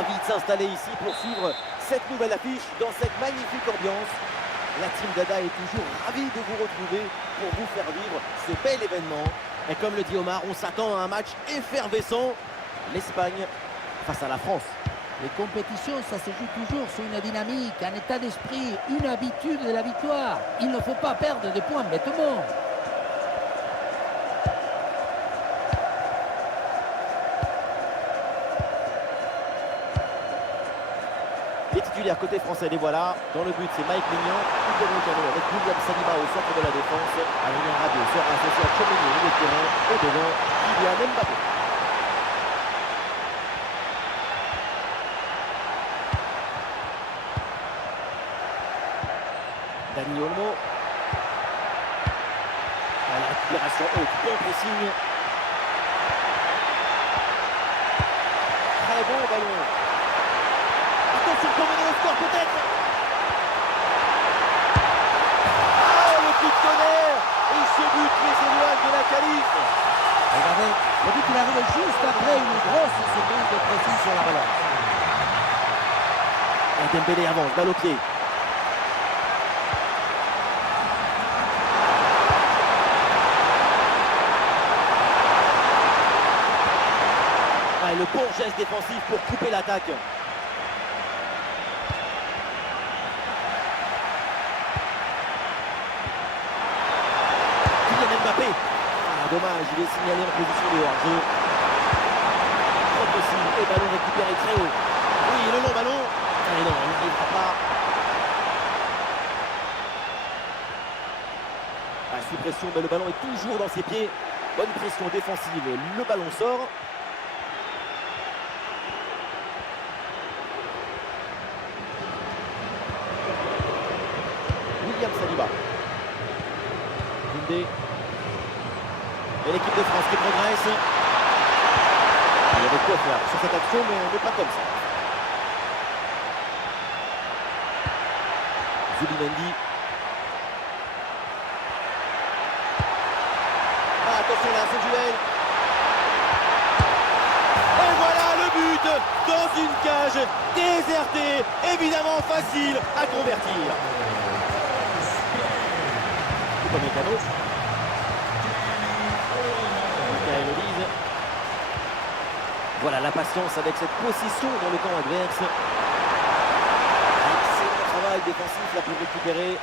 Ravi de s'installer ici pour suivre cette nouvelle affiche dans cette magnifique ambiance. La team Dada est toujours ravie de vous retrouver pour vous faire vivre ce bel événement. Et comme le dit Omar, on s'attend à un match effervescent. L'Espagne face à la France. Les compétitions, ça se joue toujours sur une dynamique, un état d'esprit, une habitude de la victoire. Il ne faut pas perdre de points bêtement. Les titulaires côté français, les voilà. Dans le but, c'est Mike Mignon, Hugo Moncano avec William Saliba au centre de la défense. Adrien Rabiot sera associé à Tchouaméni au milieu de terrain. Et devant, Kylian Mbappé. Dani Olmo. La récupération haute, bon pressing. Très bon ballon. Attention pour mener au score peut-être. Ah, le coup de tonnerre. Et ce but les éloigne de la qualif. Regardez, le but il arrive juste après une grosse seconde de pressing sur la balance. Et Dembélé avance, balle au pied. Le bon geste défensif pour couper l'attaque. Kylian Mbappé. Dommage, il est signalé en position de hors-jeu. Trop possible. Et ballon récupéré très haut. Oui, le long ballon. Et non, il n'y arrivera pas. Sous pression, mais le ballon est toujours dans ses pieds. Bonne pression défensive. Le ballon sort. William Saliba. Koundé. Et l'équipe de France qui progresse. Il y avait quoi faire sur cette action, mais pas comme ça. Zubimendi. Attention là, ce duel. Et voilà le but dans une cage désertée. Évidemment facile à convertir. Mécano. Michael Olise. Voilà la patience avec cette possession dans le camp adverse. Excellent travail défensif là pour récupérer.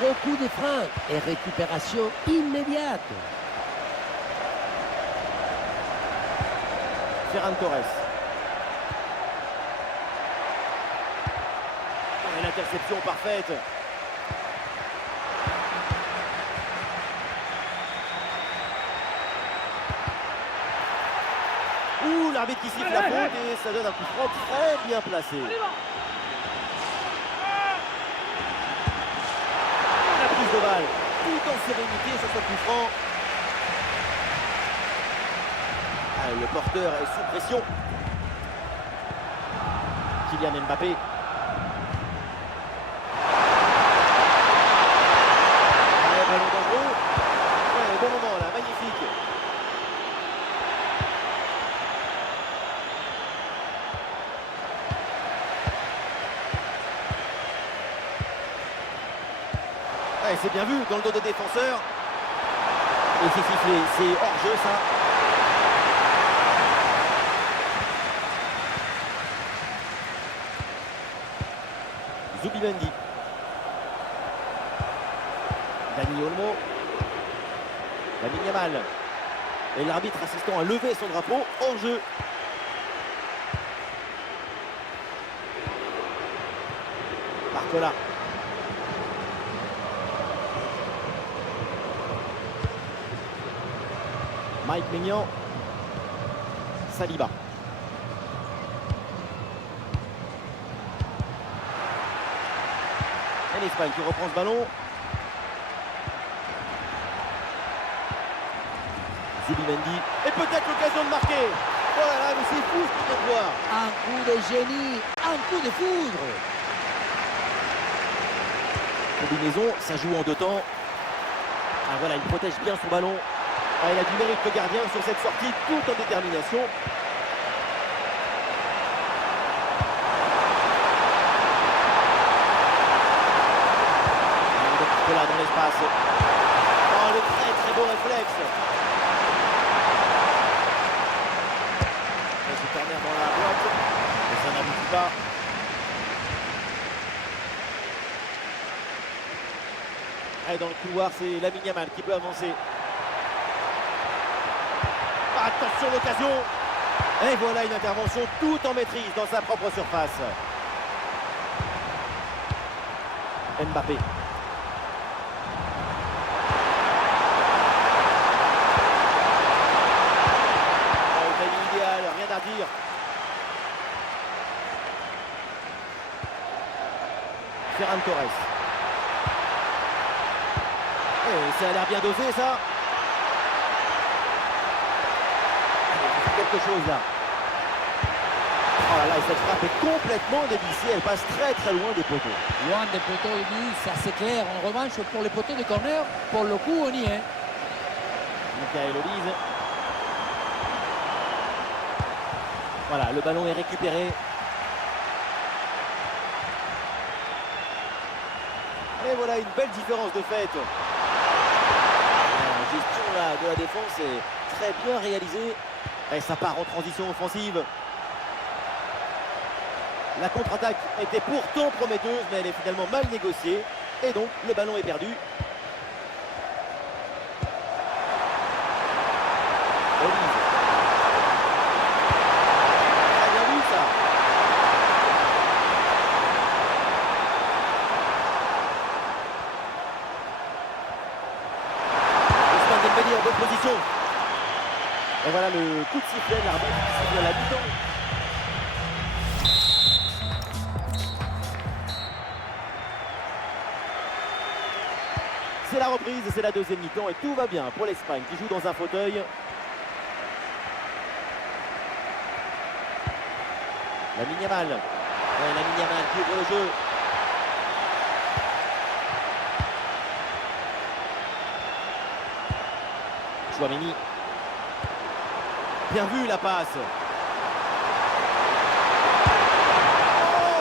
Gros coup de frein et récupération immédiate. Ferran Torres. Et l'interception parfaite. Ouh, l'arbitre qui siffle la faute et ça donne un coup franc très bien placé. La prise de balle, tout en sérénité sur ce coup franc. Ah, le porteur est sous pression. Kylian Mbappé. Allez, ballon dangereux. Ouais, bon moment là, magnifique. Ouais, c'est bien vu dans le dos des défenseurs. Et c'est sifflé, c'est hors-jeu ça. Zubimendi. Dani Olmo. Lamine Yamal. Et l'arbitre assistant a levé son drapeau en jeu. Barcola. Mike Mignon. Saliba. Et l'Espagne qui reprend ce ballon. Zubimendi. Et peut-être l'occasion de marquer. Voilà, mais c'est fou ce qu'on vient de voir. Un coup de génie, un coup de foudre. Combinaison, ça joue en deux temps. Ah voilà, il protège bien son ballon. Ah, il a du mérite le gardien sur cette sortie, tout en détermination. l'espace. Oh, le très très beau réflexe. Et ce corner dans la boîte. Et ça n'aboutit pas. Allez, dans le couloir, c'est Lamine Yamal qui peut avancer. Attention, l'occasion. Et voilà une intervention tout en maîtrise dans sa propre surface. Mbappé. Oh, le timing idéal, rien à dire. Ferran Torres. Et ça a l'air bien dosé, ça. Quelque chose là. Oh là là, et cette frappe est complètement dévissée, elle passe très très loin des poteaux. Loin des poteaux, il dit, c'est assez clair. En revanche, pour les poteaux de corner, pour le coup, on y est. Michael Olise. Voilà, le ballon est récupéré. Et voilà une belle différence de fait. La gestion là, de la défense est très bien réalisée. Et ça part en transition offensive. La contre-attaque était pourtant prometteuse, mais elle est finalement mal négociée. Et donc, le ballon est perdu. Olise. Très bien vu, ça. Ousmane Dembélé en bonne position. Et voilà le coup de sifflet, l'arbitre qui siffle à la mi-temps. C'est la reprise, c'est la deuxième mi-temps et tout va bien pour l'Espagne qui joue dans un fauteuil. Lamine Yamal. Ouais, Lamine Yamal qui ouvre le jeu. Chouameni. Bien vu la passe. Oh,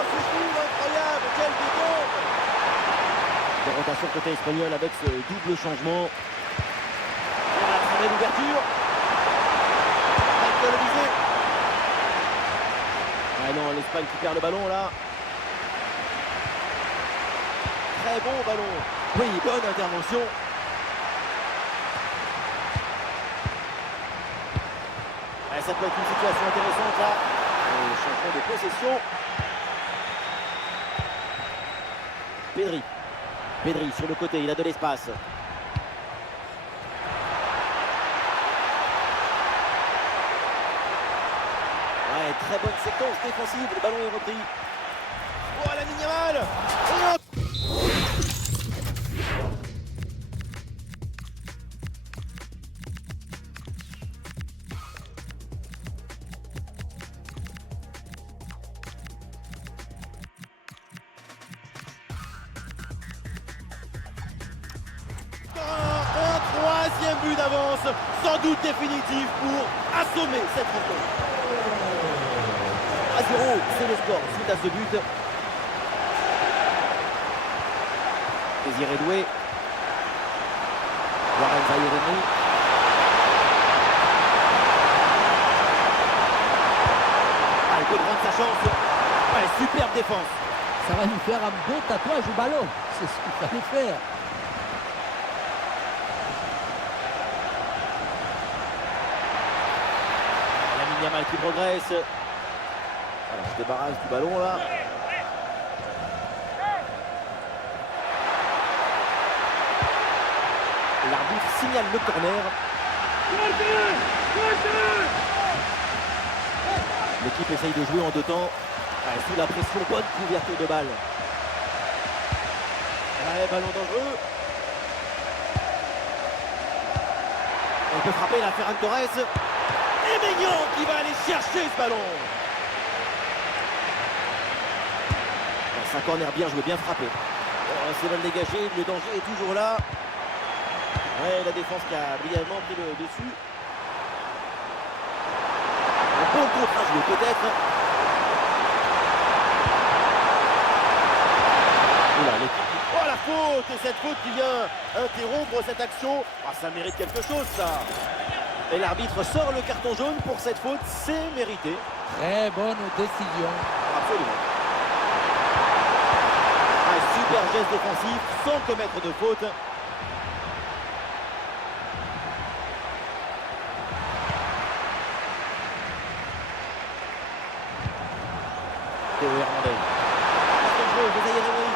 ce coup incroyable, quel décompte. De rotation côté espagnol avec ce double changement. On a trouvé l'ouverture. Michael Olise. Ah non, l'Espagne qui perd le ballon là. Très bon ballon. Oui, bonne intervention. Ça peut être une situation intéressante là. Et changement de possession. Pedri. Pedri sur le côté, il a de l'espace. Ouais, très bonne séquence défensive, le ballon est repris. Oh, Lamine Yamal. Et hop. Un troisième but d'avance, sans doute définitif pour assommer cette rencontre. 1-0, c'est le score suite à ce but. Désiré Doué. Warren Zaïre-Emery. Ah, il peut prendre sa chance. Ouais, superbe défense. Ça va lui faire un beau tatouage au ballon. C'est ce qu'il fallait faire. Lamine Yamal qui progresse. Alors, je débarrasse du ballon là. L'arbitre signale le corner. L'équipe essaye de jouer en deux temps. Ouais, sous la pression, bonne couverture de balle. Ouais, ballon dangereux. On peut frapper la Ferran Torres. Et Maignan qui va aller chercher ce ballon. C'est un corner bien joué, bien frappé. Oh, c'est mal dégagé, le danger est toujours là. Ouais, la défense qui a brièvement pris le dessus. Un bon contre à jouer peut-être. Oula, l'équipe. Oh la faute, et cette faute qui vient interrompre cette action. Ah, ça mérite quelque chose, ça. Et l'arbitre sort le carton jaune pour cette faute, c'est mérité. Très bonne décision. Absolument. Un super geste défensif sans commettre de faute. Théo Hernandez. Carton jaune de Zaïre Emery.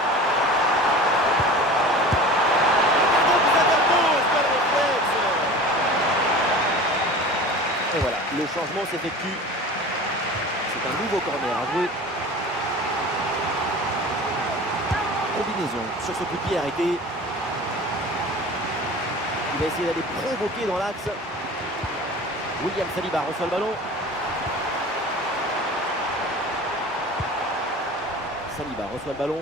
Et voilà, le changement s'effectue. C'est un nouveau corner à jouer. Combinaison sur ce coup de pied arrêté. Il va essayer d'aller provoquer dans l'axe. William Saliba reçoit le ballon. Saliba reçoit le ballon.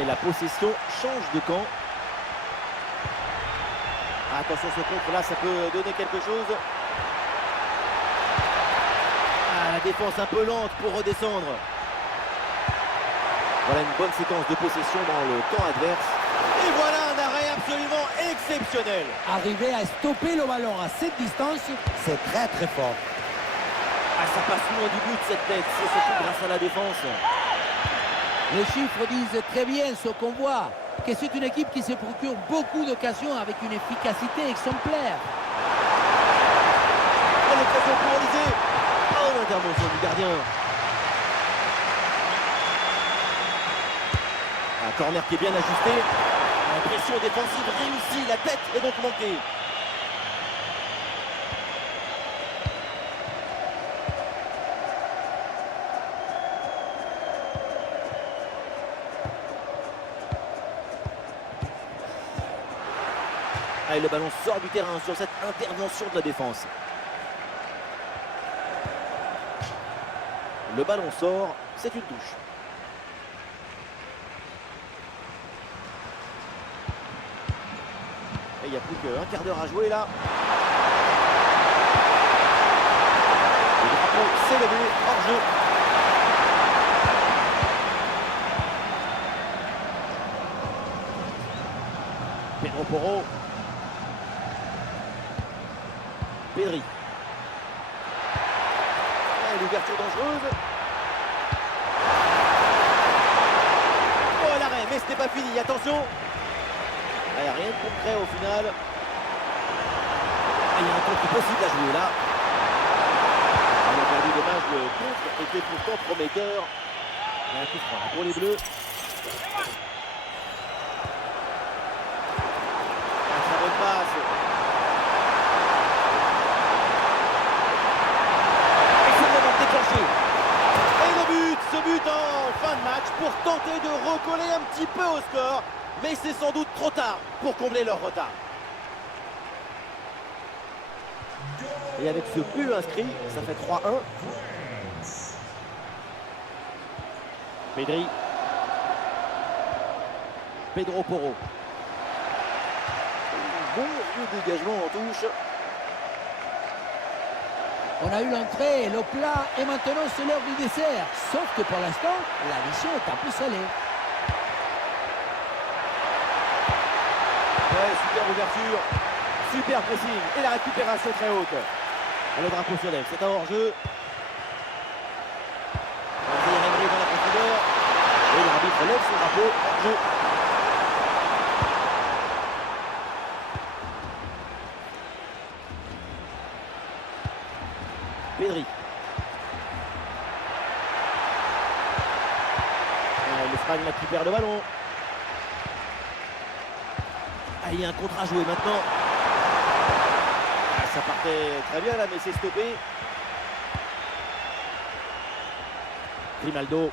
Et la possession change de camp. Attention, ce contre là, ça peut donner quelque chose. Ah, la défense un peu lente pour redescendre. Voilà une bonne séquence de possession dans le camp adverse. Et voilà un arrêt absolument exceptionnel. Arriver à stopper le ballon à cette distance, c'est très très fort. Ah, ça passe loin du but cette tête. C'est surtout grâce à la défense. Les chiffres disent très bien ce qu'on voit, que c'est une équipe qui se procure beaucoup d'occasions avec une efficacité exemplaire. Et l'occasion pour Olysée. Oh, l'intervention du gardien. Un corner qui est bien ajusté. La pression défensive réussie. La tête est donc manquée. Et le ballon sort du terrain sur cette intervention de la défense. Le ballon sort, c'est une touche. Et il n'y a plus qu'un quart d'heure à jouer là. Le drapeau s'est levé, hors jeu. Pedro Porro. Pedri. L'ouverture dangereuse. Oh, l'arrêt, mais ce n'est pas fini, attention. Il n'y a rien de concret au final. Il y a un contre possible à jouer là. On a perdu, dommage, le contre était pourtant prometteur. Il y a un coup franc pour les Bleus. Un très bonne passe. Ce but en fin de match pour tenter de recoller un petit peu au score, mais c'est sans doute trop tard pour combler leur retard. Et avec ce but inscrit, ça fait 3-1. Pedri. Pedro Porro. Bon vieux dégagement en touche. On a eu l'entrée, le plat, et maintenant c'est l'heure du dessert. Sauf que pour l'instant, la mission est un peu salée. Ouais, super ouverture, super pressing, et la récupération très haute. Et le drapeau se lève, c'est un hors-jeu. Zaïre Emery dans la profondeur. Et l'arbitre lève son drapeau, hors-jeu. Pedri. L'Espagne là qui perd le ballon. Ah, il y a un contre à jouer maintenant. Ah, ça partait très bien là, mais c'est stoppé. Grimaldo.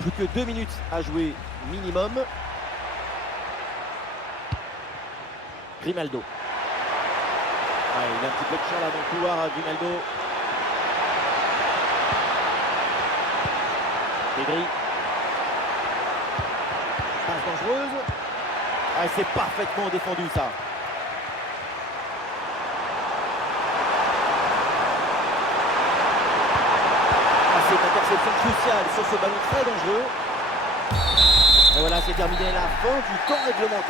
Plus que 2 minutes à jouer minimum. Grimaldo. Ah, il a un petit peu de champ là dans le couloir, Grimaldo. Pedri. Passe dangereuse. Ah, c'est parfaitement défendu ça. Ah, c'est une interception cruciale sur ce ballon très dangereux. Et voilà, c'est terminé la fin du temps réglementaire.